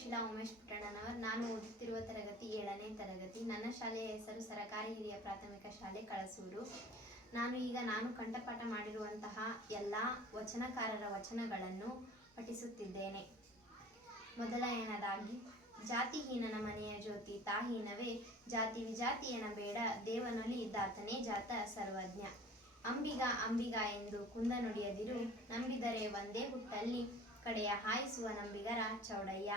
ಸುಶೀಲಾ ಉಮೇಶ್ ಪುಟ್ಟಣ್ಣನವರ್. ನಾನು ಓದುತ್ತಿರುವ ತರಗತಿ 7ನೇ ತರಗತಿ. ನನ್ನ ಶಾಲೆಯ ಹೆಸರು ಸರಕಾರಿ ಹಿರಿಯ ಪ್ರಾಥಮಿಕ ಶಾಲೆ ಕಳಸೂರು. ನಾನು ಕಂಠಪಾಠ ಮಾಡಿರುವಂತಹ ಎಲ್ಲ ವಚನಕಾರರ ವಚನಗಳನ್ನು ಪಠಿಸುತ್ತಿದ್ದೇನೆ. ಮೊದಲನೆಯದಾಗಿ, ಜಾತಿಹೀನನ ಮನೆಯ ಜ್ಯೋತಿ ತಾಹೀನವೇ, ಜಾತಿ ವಿಜಾತಿಯನ ಬೇಡ, ದೇವನೊಲಿ ದಾತನೇ ಜಾತ ಸರ್ವಜ್ಞ. ಅಂಬಿಗ ಎಂದು ಕುಂದ ನುಡಿಯದಿರು, ನಂಬಿದರೆ ಒಂದೇ ಹುಟ್ಟಲ್ಲಿ, ಕಡೆಯ ಹಾಯಿಸುವ ನಂಬಿಗರ ಚೌಡಯ್ಯ.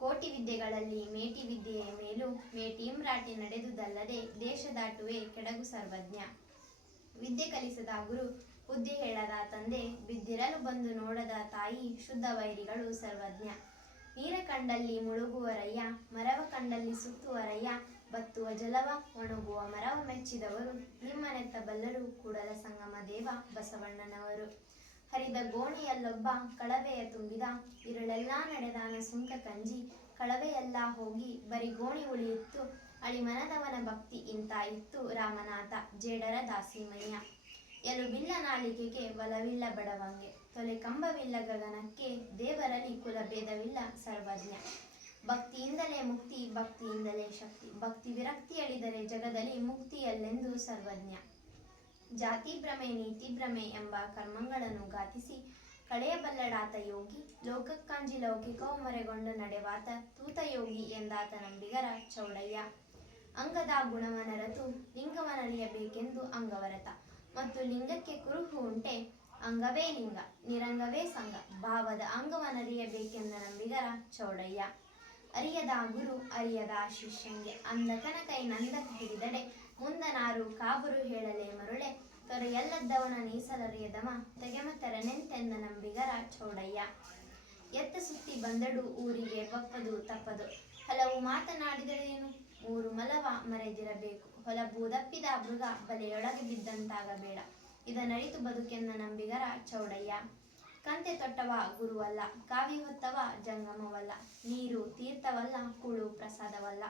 ಕೋಟಿ ವಿದ್ಯೆಗಳಲ್ಲಿ ಮೇಟಿ ವಿದ್ಯೆಯೇ ಮೇಲು, ಮೇಟಿಂಬ್ರಾಟಿ ನಡೆದುದಲ್ಲದೆ, ದೇಶ ದಾಟುವೆ ಕೆಡಗು ಸರ್ವಜ್ಞ. ವಿದ್ಯೆ ಕಲಿಸದ ಗುರು, ಬುದ್ಧಿ ಹೇಳದ ತಂದೆ, ಬಿದ್ದಿರಲು ಬಂದು ನೋಡದ ತಾಯಿ, ಶುದ್ಧ ವೈರಿಗಳು ಸರ್ವಜ್ಞ. ನೀರ ಕಂಡಲ್ಲಿ ಮುಳುಗುವರಯ್ಯ, ಮರವ ಕಂಡಲ್ಲಿ ಸುತ್ತುವರಯ್ಯ, ಬತ್ತುವ ಜಲವ ಒಣಗುವ ಮರವ ಮೆಚ್ಚಿದವರು, ನಿಮ್ಮನೆತ್ತ ಬಲ್ಲರು ಕೂಡಲ ಸಂಗಮ ದೇವ ಬಸವಣ್ಣನವರು. ಹರಿದ ಗೋಣಿಯಲ್ಲೊಬ್ಬ ಕಳವೆಯ ತುಂಬಿದ, ಇರುಳೆಲ್ಲ ನಡೆದಾನ ಸುಂಕ ಕಂಜಿ, ಕಳವೆಯೆಲ್ಲ ಹೋಗಿ ಬರಿ ಗೋಣಿ ಉಳಿಯಿತ್ತು, ಅಳಿಮನದವನ ಭಕ್ತಿ ಇಂತಾಯಿತ್ತು ರಾಮನಾಥ ಜೇಡರ ದಾಸಿಮಯ್ಯ. ಎಲುಬಿಲ್ಲ ನಾಲಿಗೆಗೆ ಒಲವಿಲ್ಲ ಬಡವಂಗೆ, ತೊಲೆ ಕಂಬವಿಲ್ಲ ಗಗನಕ್ಕೆ, ದೇವರಲ್ಲಿ ಕುಲಭೇದವಿಲ್ಲ ಸರ್ವಜ್ಞ. ಭಕ್ತಿಯಿಂದಲೇ ಮುಕ್ತಿ, ಭಕ್ತಿಯಿಂದಲೇ ಶಕ್ತಿ, ಭಕ್ತಿ ವಿರಕ್ತಿ ಅಳಿದರೆ ಜಗದಲ್ಲಿ ಮುಕ್ತಿಯಲ್ಲೆಂದು ಸರ್ವಜ್ಞ. ಜಾತಿ ಭ್ರಮೆ ನೀತಿ ಭ್ರಮೆ ಎಂಬ ಕರ್ಮಗಳನ್ನು ಘಾತಿಸಿ ಕಳೆಯಬಲ್ಲಡಾತ ಯೋಗಿ, ಲೋಕಕ್ಕಾಂಜಿ ಲೌಕಿಕವ ಮೊರೆಗೊಂಡು ನಡೆವಾತ ತೂತ ಯೋಗಿ ಎಂದಾತ ನಂಬಿಗರ ಚೌಡಯ್ಯ. ಅಂಗದ ಗುಣವನರತು ಲಿಂಗವನರಿಯಬೇಕೆಂದು ಅಂಗವರತ, ಮತ್ತು ಲಿಂಗಕ್ಕೆ ಕುರುಹು ಉಂಟೆ, ಅಂಗವೇ ಲಿಂಗ ನಿರಂಗವೇ ಸಂಗ, ಭಾವದ ಅಂಗವನರಿಯಬೇಕೆಂದ ನಂಬಿಗರ ಚೌಡಯ್ಯ. ಅರಿಯದ ಗುರು ಅರಿಯದ ಶಿಷ್ಯಂಗೆ, ಅಂದಕನ ಕೈ ನಂದಕ ಹಿಡಿದಡೆ, ಮುಂದನಾರು ಕಾಬರು ಹೇಳಲೆ ಮರುಳೆ, ತೊರೆಯಲ್ಲದ್ದವನ ನೀಸಲರಿಯದಮ, ತೆಗೆಮ ತೆರನೆಂತೆಂದ ನಂಬಿಗರ ಚೌಡಯ್ಯ. ಎತ್ತ ಸುತ್ತಿ ಬಂದಡು ಊರಿಗೆ ಬಪ್ಪದು ತಪ್ಪದು, ಹಲವು ಮಾತನಾಡಿದರೇನು, ಮೂರು ಮಲವ ಮರೆದಿರಬೇಕು, ಹೊಲಬೂದಪ್ಪಿದ ಮೃಗ ಬಲೆಯೊಳಗೆ ಬಿದ್ದಂತಾಗಬೇಡ, ಇದನರಿತು ಬದುಕೆಂದ ನಂಬಿಗರ ಚೌಡಯ್ಯ. ಕಂತೆ ತೊಟ್ಟವ ಗುರುವಲ್ಲ, ಕಾವಿ ಹೊತ್ತವ ಜಂಗಮವಲ್ಲ, ನೀರು ತೀರ್ಥವಲ್ಲ, ಕೂಳು ಪ್ರಸಾದವಲ್ಲ,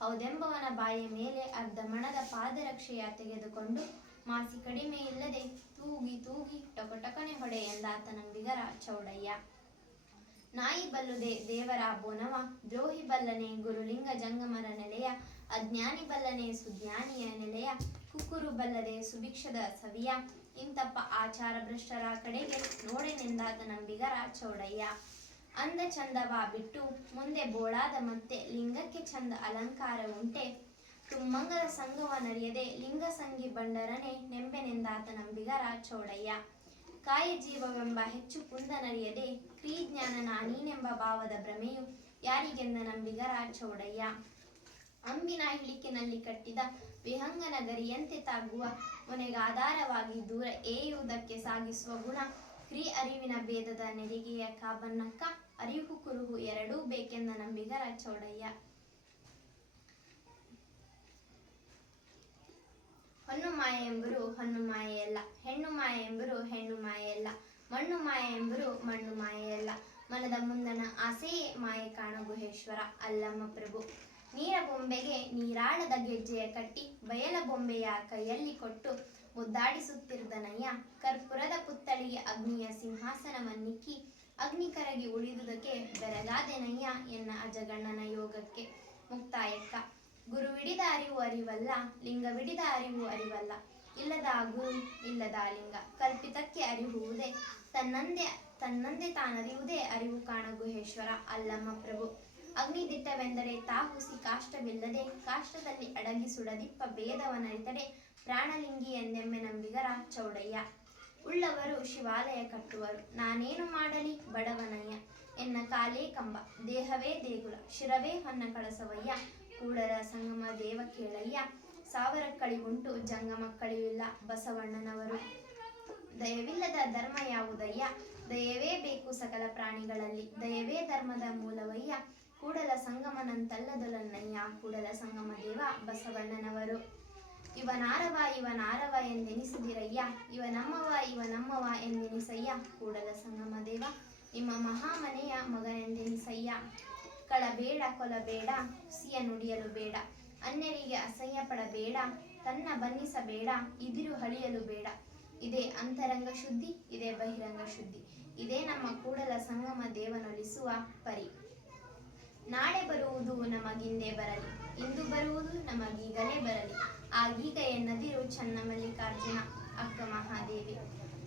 ಹೌದೆಂಬವನ ಬಾಯಿಯ ಮೇಲೆ ಅರ್ಧ ಮಣದ ಪಾದರಕ್ಷೆಯ ತೆಗೆದುಕೊಂಡು, ಮಾಸಿ ಕಡಿಮೆ ಇಲ್ಲದೆ ತೂಗಿ ತೂಗಿ ಟೊಕಟೊಕನೆ ಹೊಡೆ ಎಂದಾತ ನಂಬಿಗರ ಚೌಡಯ್ಯ. ನಾಯಿ ಬಲ್ಲುದೆ ದೇವರ ಬೋನವ, ದ್ರೋಹಿ ಬಲ್ಲನೆ ಗುರುಲಿಂಗ ಜಂಗಮರ ನೆಲೆಯ, ಅಜ್ಞಾನಿ ಬಲ್ಲನೆ ಸುಜ್ಞಾನಿಯ ನೆಲೆಯ, ಕುಕ್ಕುರು ಬಲ್ಲದೆ ಸುಭಿಕ್ಷದ ಸವಿಯ, ಇಂತಪ್ಪ ಆಚಾರ ಭ್ರಷ್ಟರ ಕಡೆಗೆ ನೋಡೆನೆಂದಾತ ನಂಬಿಗರ ಚೌಡಯ್ಯ. ಅಂದ ಚಂದವ ಬಿಟ್ಟು ಮುಂದೆ ಬೋಳಾದ ಮತ್ತೆ, ಲಿಂಗಕ್ಕೆ ಚಂದ ಅಲಂಕಾರ ಉಂಟೆ, ತುಮ್ಮಂಗದ ಸಂಗವನರಿಯದೆ ಲಿಂಗ ಸಂಗಿ ಬಂಡರನೆ ನೆಂಬೆನೆಂದಾತ ನಂಬಿಗರ ಚೌಡಯ್ಯ. ಕಾಯ ಜೀವವೆಂಬ ಹೆಚ್ಚು ಕುಂದನರಿಯದೆ, ಕ್ರಿಜ್ಞಾನ ನಾನೀನೆಂಬ ಭಾವದ ಭ್ರಮೆಯು ಯಾರಿಗೆಂದ ನಂಬಿಗರ ಚೌಡಯ್ಯ. ಅಂಬಿನ ಹಿಳಿಕಿನಲ್ಲಿ ಕಟ್ಟಿದ ವಿಹಂಗನ ಗರಿಯಂತೆ ತಾಗುವ, ಮೊನೆಗಾಧಾರವಾಗಿ ದೂರ ಏಯುವುದಕ್ಕೆ ಸಾಗಿಸುವ ಗುಣ, ಅರಿವಿನ ಭೇದದ ನೆರಿಗೆಯ ಕಾಬನ್ನಕ್ಕ, ಅರಿವು ಕುರುಹು ಎರಡೂ ಬೇಕೆಂದ ನಂಬಿಗರ ಚೌಡಯ್ಯ. ಹೊನ್ನು ಮಾಯ ಎಂಬರು ಹೊನ್ನು ಮಾಯೆಯಲ್ಲ, ಹೆಣ್ಣು ಮಾಯ ಎಂಬರು ಹೆಣ್ಣು ಮಾಯೆಯಲ್ಲ, ಮಣ್ಣು ಮಾಯ ಎಂಬರು ಮಣ್ಣು ಮಾಯೆಯಲ್ಲ, ಮನದ ಮುಂದಣ ಆಸೆಯೇ ಮಾಯೆ ಕಾಣ ಗುಹೇಶ್ವರ ಅಲ್ಲಮ್ಮ ಪ್ರಭು. ನೀರ ಬೊಂಬೆಗೆ ನೀರಾಳದ ಗೆಜ್ಜೆಯ ಕಟ್ಟಿ, ಬಯಲ ಬೊಂಬೆಯ ಕೈಯಲ್ಲಿ ಕೊಟ್ಟು ಮುದ್ದಾಡಿಸುತ್ತಿರುದನಯ್ಯ, ಕರ್ಪುರದ ಪುತ್ತಳಿಗೆ ಅಗ್ನಿಯ ಸಿಂಹಾಸನವನ್ನಿಕ್ಕಿ, ಅಗ್ನಿ ಕರಗಿ ಉಳಿದುದಕ್ಕೆ ಬೆರಗಾದೆನಯ್ಯ ಎನ್ನ ಅಜಗಣ್ಣನ ಯೋಗಕ್ಕೆ ಮುಕ್ತಾಯಕ್ಕ. ಗುರುವಿಡಿದ ಅರಿವು ಅರಿವಲ್ಲ, ಲಿಂಗವಿಡಿದ ಅರಿವು ಅರಿವಲ್ಲ, ಇಲ್ಲದ ಗುರು ಇಲ್ಲದ ಲಿಂಗ, ಕಲ್ಪಿತಕ್ಕೆ ಅರಿಹುವುದೇ, ತನ್ನಂದೆ ತಾನರಿಯುವುದೇ ಅರಿವು ಕಾಣ ಗುಹೇಶ್ವರ ಅಲ್ಲಮ್ಮ ಪ್ರಭು. ಅಗ್ನಿದಿಟ್ಟವೆಂದರೆ ತಾಹುಸಿ ಕಾಷ್ಟವಿಲ್ಲದೆ, ಕಾಷ್ಟದಲ್ಲಿ ಅಡಗಿ ಸುಡದಿಪ್ಪ ಭೇದವನರಿತಡೆ, ಪ್ರಾಣಲಿಂಗಿ ಎಂದೆಮ್ಮೆ ನಂಬಿಗರ ಚೌಡಯ್ಯ. ಉಳ್ಳವರು ಶಿವಾಲಯ ಕಟ್ಟುವರು, ನಾನೇನು ಮಾಡಲಿ ಬಡವನಯ್ಯ, ಎನ್ನ ಕಾಲೇ ಕಂಬ ದೇಹವೇ ದೇಗುಲ, ಶಿರವೇ ಹೊನ್ನ ಕಳಸವಯ್ಯ, ಕೂಡಲ ಸಂಗಮ ದೇವ ಕೇಳಯ್ಯ, ಸಾವಿರ ಕಳಿವುಂಟು ಜಂಗಮಕ್ಕಳಿವಿಲ್ಲ ಬಸವಣ್ಣನವರು. ದಯವಿಲ್ಲದ ಧರ್ಮ ಯಾವುದಯ್ಯ, ದಯವೇ ಬೇಕು ಸಕಲ ಪ್ರಾಣಿಗಳಲ್ಲಿ, ದಯವೇ ಧರ್ಮದ ಮೂಲವಯ್ಯ, ಕೂಡಲ ಸಂಗಮನಂತಲ್ಲದೊಲನ್ನಯ್ಯ, ಕೂಡಲ ಸಂಗಮ ದೇವ ಬಸವಣ್ಣನವರು. ಇವನಾರವ ಎಂದೆನಿಸಿದಿರಯ್ಯ, ಇವನಮ್ಮವ ಎಂದೆನಿಸಯ್ಯ, ಕೂಡಲ ಸಂಗಮ ದೇವ ನಿಮ್ಮ ಮಹಾಮನೆಯ ಮಗನೆಂದೆನಿಸಯ್ಯ. ಕಳಬೇಡ ಕೊಲಬೇಡ ಹುಸಿಯ ನುಡಿಯಲು ಬೇಡ, ಅನ್ಯರಿಗೆ ಅಸಹ್ಯ ಪಡಬೇಡ, ತನ್ನ ಬನ್ನಿಸಬೇಡ, ಇದಿರು ಹಳಿಯಲು ಬೇಡ, ಇದೇ ಅಂತರಂಗ ಶುದ್ಧಿ, ಇದೇ ಬಹಿರಂಗ ಶುದ್ಧಿ, ಇದೇ ನಮ್ಮ ಕೂಡಲ ಸಂಗಮ ದೇವನೊಲಿಸುವ ಪರಿ. ನಾಳೆ ಬರುವುದು ನಮಗಿಂದೇ ಬರಲಿ, ಇಂದು ಬರುವುದು ನಮಗೀಗಲೇ ಬರಲಿ, ಆಗೀಗ ಎನ್ನದಿರು ಚನ್ನ ಮಲ್ಲಿಕಾರ್ಜುನ. ಅಕ್ಕ ಮಹಾದೇವಿ.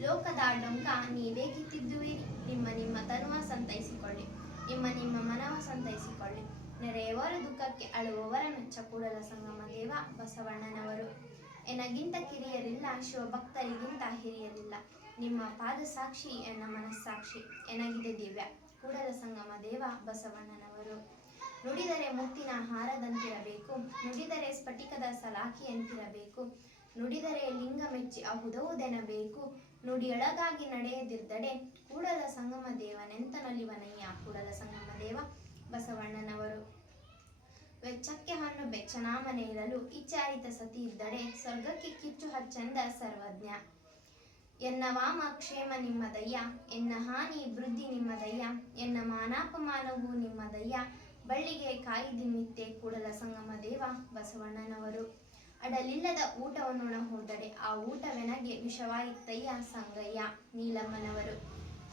ಲೋಕದ ಡೊಂಕ ನೀವೇಕೆ ತಿದ್ದುವಿರಿ, ನಿಮ್ಮ ತನುವ ಸಂತೈಸಿಕೊಳ್ಳಿ, ನಿಮ್ಮ ಮನವ ಸಂತೈಸಿಕೊಳ್ಳಿ. ನೆರೆಯವರ ದುಃಖಕ್ಕೆ ಅಳುವವರ ಮೆಚ್ಚ ಕೂಡಲ ಸಂಗಮ ದೇವ ಬಸವಣ್ಣನವರು. ಎನಗಿಂತ ಕಿರಿಯರಿಲ್ಲ, ಶಿವಭಕ್ತರಿಗಿಂತ ಹಿರಿಯರಿಲ್ಲ, ನಿಮ್ಮ ಪಾದ ಸಾಕ್ಷಿ ಎನ್ನ ಮನಸ್ಸಾಕ್ಷಿ, ಎನಗಿದೆ ದಿವ್ಯ ಕೂಡಲ ಸಂಗಮ ದೇವ ಬಸವಣ್ಣನವರು. ನುಡಿದರೆ ಮುತ್ತಿನ ಹಾರದಂತಿರಬೇಕು, ನುಡಿದರೆ ಸ್ಫಟಿಕದ ಸಲಾಖಿಯಂತಿರಬೇಕು, ನುಡಿದರೆ ಲಿಂಗ ಮೆಚ್ಚಿ ಅಹುದೌದೆನಬೇಕು, ನುಡಿಯೊಳಗಾಗಿ ನಡೆಯದಿರ್ದಡೆ ಕೂಡಲ ಸಂಗಮ ದೇವನೆಂತನೊಲಿವನಯ್ಯ ಕೂಡಲ ಸಂಗಮ ದೇವ ಬಸವಣ್ಣನವರು. ವೆಚ್ಚಕ್ಕೆ ಹಣ್ಣು ಬೆಚ್ಚನಾಮನೆ ಇರಲು ಇಚ್ಛಾರಿತ ಸತಿ ಇದ್ದಡೆ ಸ್ವರ್ಗಕ್ಕೆ ಕಿಚ್ಚು ಹಚ್ಚೆಂದ ಸರ್ವಜ್ಞ. ಎನ್ನ ವಾಮ ಕ್ಷೇಮ ನಿಮ್ಮದಯ್ಯ, ಎನ್ನ ಹಾನಿ ವೃದ್ಧಿ ನಿಮ್ಮದಯ್ಯ, ಎನ್ನ ಮಾನಾಪಮಾನವು ನಿಮ್ಮದಯ್ಯ, ಬಳ್ಳಿಗೆ ಕಾಯಿದಿನ್ನಿತ್ತೆ ಕೂಡಲ ಸಂಗಮ ದೇವ ಬಸವಣ್ಣನವರು. ಅಡಲಿಲ್ಲದ ಊಟವನ್ನುಣ ಹೋದಡೆ ಆ ಊಟವೆನಗೆ ವಿಷವಾಯಿತಯ್ಯ ಸಂಗಯ್ಯ ನೀಲಮ್ಮನವರು.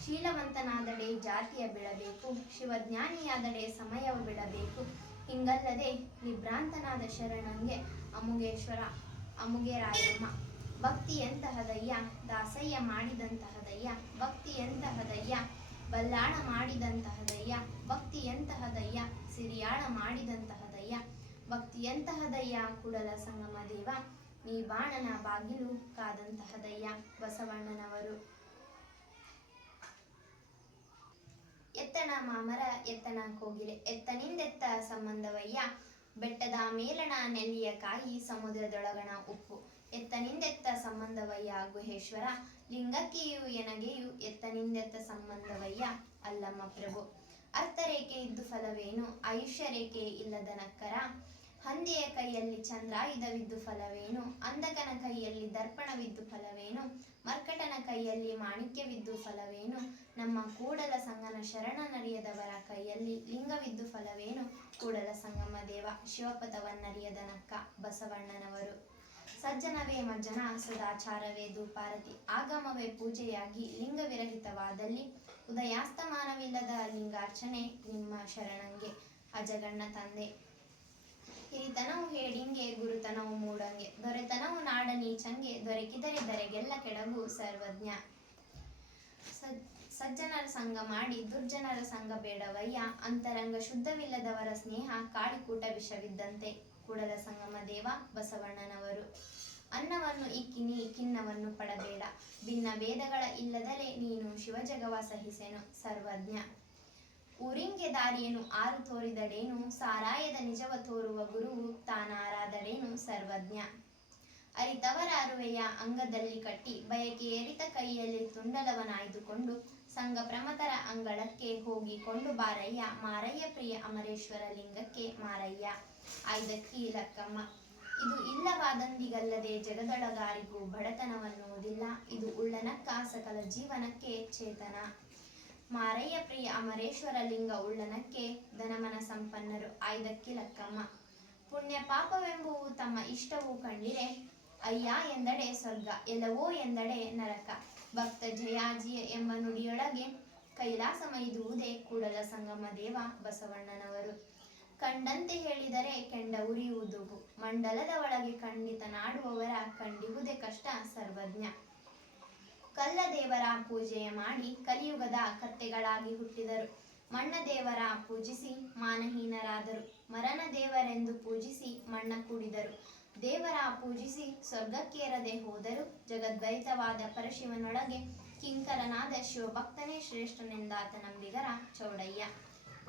ಶೀಲವಂತನಾದಡೆ ಜಾತಿಯ ಬಿಡಬೇಕು, ಶಿವಜ್ಞಾನಿಯಾದಡೆ ಸಮಯವ ಬಿಡಬೇಕು, ಹಿಂಗಲ್ಲದೆ ನಿಭ್ರಾಂತನಾದ ಶರಣಂಗೆ ಅಮುಗೇಶ್ವರ ಅಮುಗೆ ರಾಯಮ್ಮ. ಭಕ್ತಿ ಎಂತಹದಯ್ಯ, ದಾಸಯ್ಯ ಮಾಡಿದಂತಹದಯ್ಯ, ಭಕ್ತಿ ಎಂತಹದಯ್ಯ, ಬಲ್ಲಾಳ ಮಾಡಿದಂತಹದಯ್ಯ, ಭಕ್ತಿ ಎಂತಹದಯ್ಯ, ಸಿರಿಯಾಳ ಮಾಡಿದಂತಹದಯ್ಯ, ಭಕ್ತಿ ಎಂತಹದಯ್ಯ ಕೂಡಲ ಸಂಗಮ ದೇವ, ನೀ ಬಾಣನ ಬಾಗಿಲು ಕಾದಂತಹದಯ್ಯ ಬಸವಣ್ಣನವರು. ಎತ್ತನ ಮಾಮರ ಎತ್ತನ ಕೋಗಿಲೆ, ಎತ್ತನಿಂದೆತ್ತ ಸಂಬಂಧವಯ್ಯ, ಬೆಟ್ಟದ ಮೇಲಣ ನೆಲ್ಲಿಯ ಕಾಯಿ ಸಮುದ್ರದೊಳಗಣ ಉಪ್ಪು, ಎತ್ತನಿಂದೆತ್ತ ಸಂಬಂಧವಯ್ಯ ಗುಹೇಶ್ವರ, ಲಿಂಗಕ್ಕೆಯೂ ಎನಗೆಯೂ ಎತ್ತನಿಂದೆತ್ತ ಸಂಬಂಧವಯ್ಯ ಅಲ್ಲಮ್ಮ ಪ್ರಭು. ಅರ್ಥರೇಖೆ ಇದ್ದು ಫಲವೇನು, ಆಯುಷ್ಯ ರೇಖೆ ಇಲ್ಲದ ನಕ್ಕರ, ಹಂದಿಯ ಕೈಯಲ್ಲಿ ಚಂದ್ರಾಯುಧವಿದ್ದು ಫಲವೇನು, ಅಂಧಕನ ಕೈಯಲ್ಲಿ ದರ್ಪಣವಿದ್ದು ಫಲವೇನು, ಮರ್ಕಟನ ಕೈಯಲ್ಲಿ ಮಾಣಿಕ್ಯವಿದ್ದು ಫಲವೇನು, ನಮ್ಮ ಕೂಡಲ ಸಂಗನ ಶರಣನರಿಯದವರ ಕೈಯಲ್ಲಿ ಲಿಂಗವಿದ್ದು ಫಲವೇನು ಕೂಡಲ ಸಂಗಮ ದೇವ ಶಿವಪಥವನ್ನರಿಯದ ನಕ್ಕ ಬಸವಣ್ಣನವರು. ಸಜ್ಜನವೇ ಮಜ್ಜನ, ಸದಾಚಾರವೇ ಧೂಪಾರತಿ, ಆಗಮವೇ ಪೂಜೆಯಾಗಿ ಲಿಂಗವಿರಹಿತವಾದಲ್ಲಿ, ಉದಯಾಸ್ತಮಾನವಿಲ್ಲದ ಲಿಂಗಾರ್ಚನೆ ನಿಮ್ಮ ಶರಣಂಗೆ ಅಜಗಣ್ಣ ತಂದೆ. ಹಿರಿತನವು ಹೇಡಿಂಗೆ, ಗುರುತನವು ಮೂಡಂಗೆ, ದೊರೆತನವು ನಾಡ ನೀಚಂಗೆ, ದೊರಕಿದರೆ ದರೆಗೆಲ್ಲ ಕೆಡವು ಸರ್ವಜ್ಞ. ಸಜ್ಜನರ ಸಂಗ ಮಾಡಿ ದುರ್ಜನರ ಸಂಗ ಬೇಡವಯ್ಯ, ಅಂತರಂಗ ಶುದ್ಧವಿಲ್ಲದವರ ಸ್ನೇಹ ಕಾಳಿಕೂಟ ವಿಷವಿದ್ದಂತೆ ಕೂಡಲ ಸಂಗಮ ದೇವ ಬಸವಣ್ಣನವರು. ಅನ್ನವನ್ನು ಇಕ್ಕಿನಿ ಕಿನ್ನವನ್ನು ಪಡಬೇಡ, ಭಿನ್ನ ಭೇದಗಳ ಇಲ್ಲದಲೇ ನೀನು ಶಿವಜಗವ ಸಹಿಸೆನು ಸರ್ವಜ್ಞ. ಊರಿಂಗೆ ದಾರಿಯನು ಆರು ತೋರಿದಡೇನು, ಸಾರಾಯದ ನಿಜವ ತೋರುವ ಗುರುವು ತಾನಾರಾದಡೇನು ಸರ್ವಜ್ಞ. ಅರಿತವರ ಅರುವೆಯ ಅಂಗದಲ್ಲಿ ಕಟ್ಟಿ, ಬಯಕೆ ಏರಿತ ಕೈಯಲ್ಲಿ ತುಂಡಲವನಾಯ್ದುಕೊಂಡು, ಸಂಘ ಪ್ರಮತರ ಅಂಗಳಕ್ಕೆ ಹೋಗಿಕೊಂಡು ಬಾರಯ್ಯ, ಮಾರಯ್ಯ ಪ್ರಿಯ ಅಮರೇಶ್ವರ ಲಿಂಗಕ್ಕೆ ಮಾರಯ್ಯ ಆಯ್ದಕ್ಕಿ ಲಕ್ಕಮ್ಮ. ಇದು ಇಲ್ಲವಾದಂದಿಗಲ್ಲದೆ ಜಗದೊಳಗಾರಿಗೂ ಬಡತನವನ್ನುವುದಿಲ್ಲ, ಇದು ಉಳ್ಳನಕ್ಕ ಸಕಲ ಜೀವನಕ್ಕೆ ಚೇತನ. ಮಾರಯ್ಯ ಪ್ರಿಯ ಅಮರೇಶ್ವರ ಲಿಂಗ ಉಳ್ಳನಕ್ಕೆ ಧನಮನ ಸಂಪನ್ನರು ಆಯ್ದಕ್ಕಿ ಲಕ್ಕಮ್ಮ. ಪುಣ್ಯ ಪಾಪವೆಂಬುವು ತಮ್ಮ ಇಷ್ಟವು ಕಂಡಿರೆ, ಅಯ್ಯ ಎಂದಡೆ ಸ್ವರ್ಗ, ಎಲ್ಲವೋ ಎಂದಡೆ ನರಕ, ಭಕ್ತ ಜಯಾಜಿಯ ಎಂಬ ನುಡಿಯೊಳಗೆ ಕೈಲಾಸ ಮೈದುವುದೇ ಕೂಡಲ ಸಂಗಮ ದೇವ ಬಸವಣ್ಣನವರು. ಕಂಡಂತೆ ಹೇಳಿದರೆ ಕೆಂಡ ಉರಿಯುವುದು, ಮಂಡಲದ ಒಳಗೆ ಖಂಡಿತನಾಡುವವರ ಕಂಡಿಹುದೇ ಕಷ್ಟ ಸರ್ವಜ್ಞ. ಕಲ್ಲ ದೇವರ ಪೂಜೆಯ ಮಾಡಿ ಕಲಿಯುಗದ ಕತ್ತೆಗಳಾಗಿ ಹುಟ್ಟಿದರು, ಮಣ್ಣ ದೇವರ ಪೂಜಿಸಿ ಮಾನಹೀನರಾದರು, ಮರನ ದೇವರೆಂದು ಪೂಜಿಸಿ ಮಣ್ಣ ಕೂಡಿದರು, ದೇವರ ಪೂಜಿಸಿ ಸ್ವರ್ಗಕ್ಕೇರದೆ ಹೋದರು, ಜಗದ್ವೈತವಾದ ಪರಶಿವನೊಳಗೆ ಕಿಂಕರನಾದ ಶಿವಭಕ್ತನೇ ಶ್ರೇಷ್ಠನೆಂದಾತ ನಂಬಿಗರ ಚೌಡಯ್ಯ.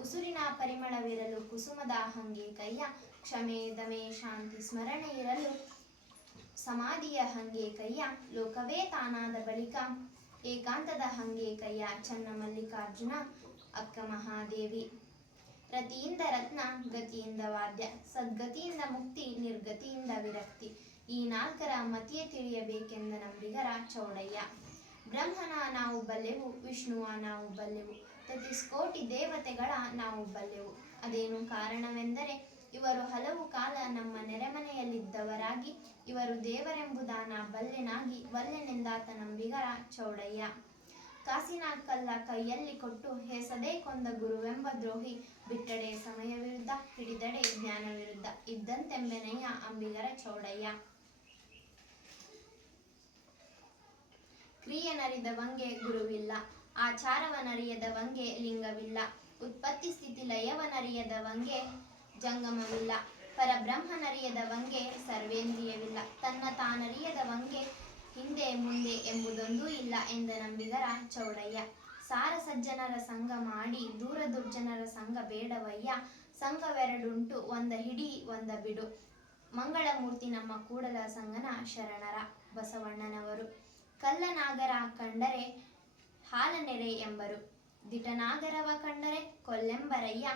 ಉಸುರಿನ ಪರಿಮಳವಿರಲು ಕುಸುಮದ ಹಂಗೆ ಕಯ್ಯ, ಕ್ಷಮೆ ದಮೆ ಶಾಂತಿ ಸ್ಮರಣೆ ಇರಲು ಸಮಾಧಿಯ ಹಂಗೆ ಕಯ್ಯ, ಲೋಕವೇ ತಾನಾದ ಬಳಿಕ ಏಕಾಂತದ ಹಂಗೆ ಕಯ್ಯ ಚನ್ನ ಮಲ್ಲಿಕಾರ್ಜುನ ಅಕ್ಕ ಮಹಾದೇವಿ. ರತಿಯಿಂದ ರತ್ನ, ಗತಿಯಿಂದ ವಾದ್ಯ, ಸದ್ಗತಿಯಿಂದ ಮುಕ್ತಿ, ನಿರ್ಗತಿಯಿಂದ ವಿರಕ್ತಿ, ಈ ನಾಲ್ಕರ ಮತಿಯ ತಿಳಿಯಬೇಕೆಂದ ನಂಬಿಗರ ಚೌಡಯ್ಯ. ಬ್ರಹ್ಮನ ನಾವು ಬಲ್ಲೆವು, ವಿಷ್ಣುವ ನಾವು ಬಲ್ಲೆವು, ತತಿಸ್ಕೋಟಿ ದೇವತೆಗಳ ನಾವು ಬಲ್ಲೆವು. ಅದೇನು ಕಾರಣವೆಂದರೆ, ಇವರು ಹಲವು ಕಾಲ ನಮ್ಮ ನೆರೆಮನೆಯಲ್ಲಿದ್ದವರಾಗಿ, ಇವರು ದೇವರೆಂಬುದಾನ ಬಲ್ಲೆನಾಗಿ ವಲ್ಲೆನೆಂದಾತ ನಂಬಿಗರ ಚೌಡಯ್ಯ. ಕಾಸಿನ ಕಲ್ಲ ಕೈಯಲ್ಲಿ ಕೊಟ್ಟು ಹೆಸದೇ ಕೊಂದ ಗುರುವೆಂಬ ದ್ರೋಹಿ ಬಿಟ್ಟಡೆ ಸಮಯ ವಿರುದ್ಧ ಹಿಡಿದಡೆ ಜ್ಞಾನ ವಿರುದ್ಧ ಇದ್ದಂತೆಂಬೆನಯ್ಯ ಅಂಬಿಗರ ಚೌಡಯ್ಯ. ಕ್ರಿಯೆನರಿದವಂಗೆ ಗುರುವಿಲ್ಲ, ಆಚಾರವನರಿಯದವಂಗೆ ಲಿಂಗವಿಲ್ಲ, ಉತ್ಪತ್ತಿ ಸ್ಥಿತಿ ಲಯವನರಿಯದವಂಗೆ ಜಂಗಮವಿಲ್ಲ, ಪರಬ್ರಹ್ಮನರಿಯದವಂಗೆ ಸರ್ವೇಂದ್ರಿಯವಿಲ್ಲ, ತನ್ನ ತಾನರಿಯದವಂಗೆ ಹಿಂದೆ ಮುಂದೆ ಎಂಬುದೊಂದೂ ಇಲ್ಲ ಎಂದ ನಂಬಿಗರ ಚೌಡಯ್ಯ. ಸಾರ ಸಜ್ಜನರ ಸಂಗ ಮಾಡಿ ದೂರ ದುರ್ಜನರ ಸಂಗ ಬೇಡವಯ್ಯ, ಸಂಘವೆರಡುಂಟು ಒಂದ ಹಿಡಿ ಒಂದ ಬಿಡು, ಮಂಗಳಮೂರ್ತಿ ನಮ್ಮ ಕೂಡಲ ಸಂಗನ ಶರಣರ ಬಸವಣ್ಣನವರು. ಕಲ್ಲನಾಗರ ಕಂಡರೆ ಹಾಲನೆರೆ ಎಂಬರು, ದಿಟನಾಗರವ ಕಂಡರೆ ಕೊಲ್ಲೆಂಬರಯ್ಯ,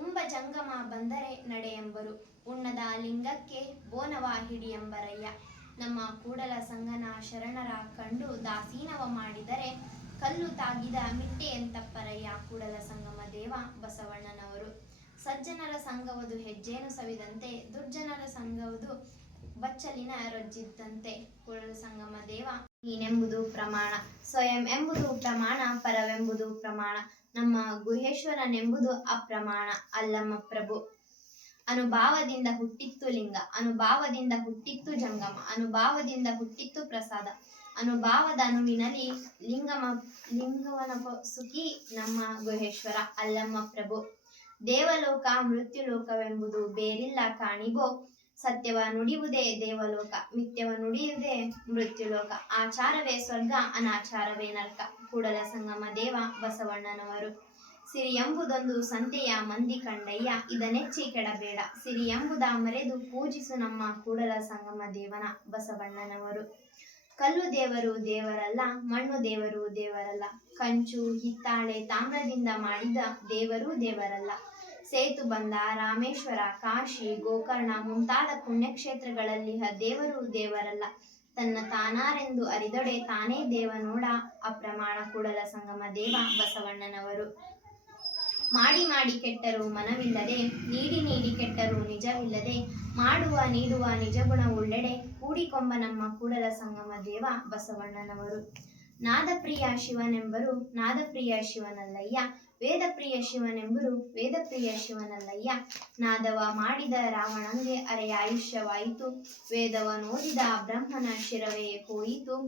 ಉಂಬ ಜಂಗಮ ಬಂದರೆ ನಡೆ ಎಂಬರು, ಉಣ್ಣದ ಲಿಂಗಕ್ಕೆ ಬೋನವ ಹಿಡಿಯೆಂಬರಯ್ಯ. ನಮ್ಮ ಕೂಡಲ ಸಂಗನ ಶರಣರ ಕಂಡು ದಾಸೀನವ ಮಾಡಿದರೆ ಕಲ್ಲು ತಾಗಿದ ಮಿಟ್ಟೆಯಂತಪ್ಪರಯ್ಯ ಕೂಡಲ ಸಂಗಮ ದೇವ ಬಸವಣ್ಣನವರು. ಸಜ್ಜನರ ಸಂಗವದು ಹೆಜ್ಜೇನು ಸವಿದಂತೆ, ದುರ್ಜನರ ಸಂಗವದು ಬಚ್ಚಲಿನ ರೊಜ್ಜಿದ್ದಂತೆ. ಕೂಡಲ ಸಂಗಮ ದೇವ ನೀನೆಂಬುದು ಪ್ರಮಾಣ, ಸ್ವಯಂ ಎಂಬುದು ಪ್ರಮಾಣ, ಪರವೆಂಬುದು ಪ್ರಮಾಣ, ನಮ್ಮ ಗುಹೇಶ್ವರನೆಂಬುದು ಅಪ್ರಮಾಣ ಅಲ್ಲಮ್ಮ ಪ್ರಭು. ಅನುಭಾವದಿಂದ ಹುಟ್ಟಿತ್ತು ಲಿಂಗ, ಅನುಭಾವದಿಂದ ಹುಟ್ಟಿತ್ತು ಜಂಗಮ, ಅನುಭಾವದಿಂದ ಹುಟ್ಟಿತ್ತು ಪ್ರಸಾದ, ಅನುಭಾವದ ಅನುವಿನಲ್ಲಿ ಲಿಂಗವನ ಸುಖಿ ನಮ್ಮ ಗುಹೇಶ್ವರ ಅಲ್ಲಮ್ಮ ಪ್ರಭು. ದೇವಲೋಕ ಮೃತ್ಯುಲೋಕವೆಂಬುದು ಬೇರಿಲ್ಲ ಕಾಣಿಬೋ, ಸತ್ಯವ ನುಡಿಯುವುದೇ ದೇವಲೋಕ, ಮಿಥ್ಯವ ನುಡಿಯುವುದೇ ಮೃತ್ಯುಲೋಕ, ಆಚಾರವೇ ಸ್ವರ್ಗ ಅನಾಚಾರವೇ ನರ್ಕ. ಕೂಡಲ ಸಂಗಮ ದೇವ ಬಸವಣ್ಣನವರು. ಸಿರಿ ಎಂಬುದೊಂದು ಸಂತೆಯ ಮಂದಿ ಕಂಡಯ್ಯ, ಇದನೆಚ್ಚಿ ಕೆಡಬೇಡ, ಸಿರಿ ಎಂಬುದ ಮರೆದು ಪೂಜಿಸು ನಮ್ಮ ಕೂಡಲ ಸಂಗಮ ದೇವನ ಬಸವಣ್ಣನವರು. ಕಲ್ಲು ದೇವರು ದೇವರಲ್ಲ, ಮಣ್ಣು ದೇವರು ದೇವರಲ್ಲ, ಕಂಚು ಹಿತ್ತಾಳೆ ತಾಮ್ರದಿಂದ ಮಾಡಿದ ದೇವರು ದೇವರಲ್ಲ, ಸೇತು ಬಂದ ರಾಮೇಶ್ವರ ಕಾಶಿ ಗೋಕರ್ಣ ಮುಂತಾದ ಪುಣ್ಯಕ್ಷೇತ್ರಗಳಲ್ಲಿಹ ದೇವರು ದೇವರಲ್ಲ, ತನ್ನ ತಾನಾರೆಂದು ಅರಿದೊಡೆ ತಾನೇ ದೇವ ನೋಡ ಅಪ್ರಮಾಣ ಕೂಡಲ ಸಂಗಮ ದೇವ ಬಸವಣ್ಣನವರು. ಮಾಡಿ ಮಾಡಿ ಕೆಟ್ಟರೂ ಮನವಿಲ್ಲದೆ, ನೀಡಿ ನೀಡಿ ಕೆಟ್ಟರೂ ನಿಜವಿಲ್ಲದೆ, ಮಾಡುವ ನೀಡುವ ನಿಜಗುಣವುಳ್ಳೆಡೆ ಕೂಡಿಕೊಂಬ ನಮ್ಮ ಕೂಡಲ ಸಂಗಮ ದೇವ ಬಸವಣ್ಣನವರು. ನಾದಪ್ರಿಯ ಶಿವನೆಂಬರು ನಾದಪ್ರಿಯ ಶಿವನಲ್ಲಯ್ಯ, ವೇದಪ್ರಿಯ ಶಿವನೆಂಬರು ವೇದಪ್ರಿಯ ಶಿವನಲ್ಲಯ್ಯ, ನಾದವ ಮಾಡಿದ ರಾವಣಂಗೆ ಅರೆಯ ಆಯುಷ್ಯವಾಯಿತು, ವೇದವನೋದಿದ ಬ್ರಹ್ಮನ ಶಿರವೇ ಹೋಯಿತು,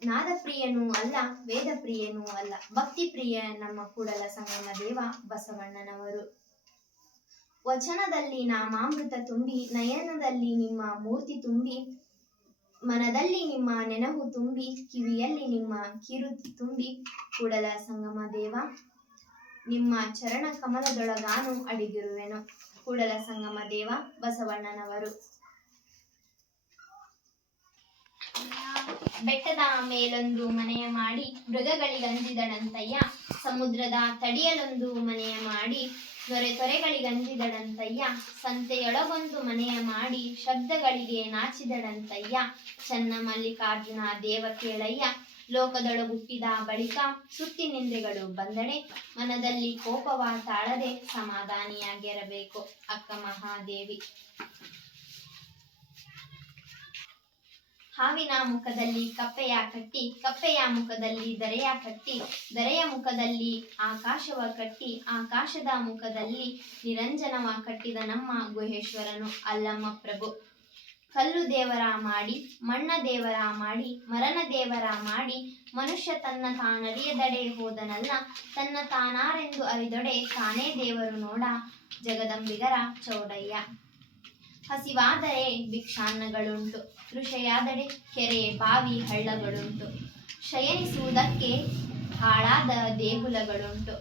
ನಾದಪ್ರಿಯನೂ ಅಲ್ಲ ವೇದಪ್ರಿಯನೂ ಅಲ್ಲ, ಭಕ್ತಿಪ್ರಿಯ ನಮ್ಮ ಕೂಡಲ ಸಂಗಮ ದೇವ ಬಸವಣ್ಣನವರು. ವಚನದಲ್ಲಿ ನಾಮಾಮೃತ ತುಂಬಿ, ನಯನದಲ್ಲಿ ನಿಮ್ಮ ಮೂರ್ತಿ ತುಂಬಿ, ಮನದಲ್ಲಿ ನಿಮ್ಮ ನೆನಹು ತುಂಬಿ, ಕಿವಿಯಲ್ಲಿ ನಿಮ್ಮ ಕಿರುತಿ ತುಂಬಿ, ಕೂಡಲ ಸಂಗಮ ದೇವ ನಿಮ್ಮ ಚರಣ ಕಮಲದೊಳಗಾನು ಅಡಿಗಿರುವೆನು. ಕೂಡಲ ಸಂಗಮ ದೇವ ಬಸವಣ್ಣನವರು. ಬೆಟ್ಟದ ಮೇಲೊಂದು ಮನೆಯ ಮಾಡಿ ಮೃಗಗಳಿಗಂಜಿದಡಂತಯ್ಯ, ಸಮುದ್ರದ ತಡಿಯಲೊಂದು ಮನೆಯ ಮಾಡಿ ತೊರೆಗಳಿಗಂಜಿದಡಂತಯ್ಯ, ಸಂತೆಯೊಳಗೊಂದು ಮನೆಯ ಮಾಡಿ ಶಬ್ದಗಳಿಗೆ ನಾಚಿದಡಂತಯ್ಯ, ಚನ್ನ ಮಲ್ಲಿಕಾರ್ಜುನ ದೇವ ಕೇಳಯ್ಯ, ಲೋಕದೊಳಗುಟ್ಟಿದ ಬಳಿಕ ಸುತ್ತಿನಿಂದ್ರಿಗಳು ಬಂದಡೆ, ಮನದಲ್ಲಿ ಕೋಪವ ತಾಳದೆ ಸಮಾಧಾನಿಯಾಗಿರಬೇಕು ಅಕ್ಕ ಮಹಾದೇವಿ. ಹಾವಿನ ಮುಖದಲ್ಲಿ ಕಪ್ಪೆಯ ಕಟ್ಟಿ, ಕಪ್ಪೆಯ ಮುಖದಲ್ಲಿ ದರೆಯ ಕಟ್ಟಿ, ದರೆಯ ಮುಖದಲ್ಲಿ ಆಕಾಶವ ಕಟ್ಟಿ, ಆಕಾಶದ ಮುಖದಲ್ಲಿ ನಿರಂಜನವ ಕಟ್ಟಿದ ನಮ್ಮ ಗುಹೇಶ್ವರನು ಅಲ್ಲಮ್ಮ ಪ್ರಭು. ಕಲ್ಲು ದೇವರ ಮಾಡಿ, ಮಣ್ಣ ದೇವರ ಮಾಡಿ, ಮರನ ದೇವರ ಮಾಡಿ, ಮನುಷ್ಯ ತನ್ನ ತಾನರಿಯದಡೆ ಹೋದನಲ್ಲ, ತನ್ನ ತಾನಾರೆಂದು ಅರಿದೊಡೆ ತಾನೇ ದೇವರು ನೋಡ ಜಗದಂಬಿಗರ ಚೌಡಯ್ಯ. ಹಸಿವಾದರೆ ಭಿಕ್ಷಾನ್ನಗಳುಂಟು, ತೃಷೆಯಾದಡೆ ಕೆರೆ ಬಾವಿ ಹಳ್ಳಗಳುಂಟು, ಶಯನಿಸುವುದಕ್ಕೆ ಹಾಳಾದ ದೇಗುಲಗಳುಂಟು,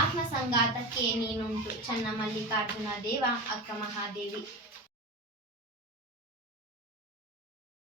ಆತ್ಮಸಂಗಾತಕ್ಕೆ ನೀನುಂಟು ಚನ್ನ ಮಲ್ಲಿಕಾರ್ಜುನ ದೇವ ಅಕ್ಕ ಮಹಾದೇವಿ.